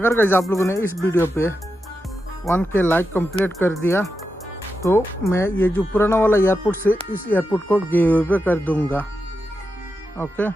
अगर गाइस आप लोगों ने इस वीडियो पे 1K लाइक कंप्लीट कर दिया तो मैं ये जो पुराना वाला एयरपोर्ट से इस एयरपोर्ट को गिव अवे कर दूंगा। ओके।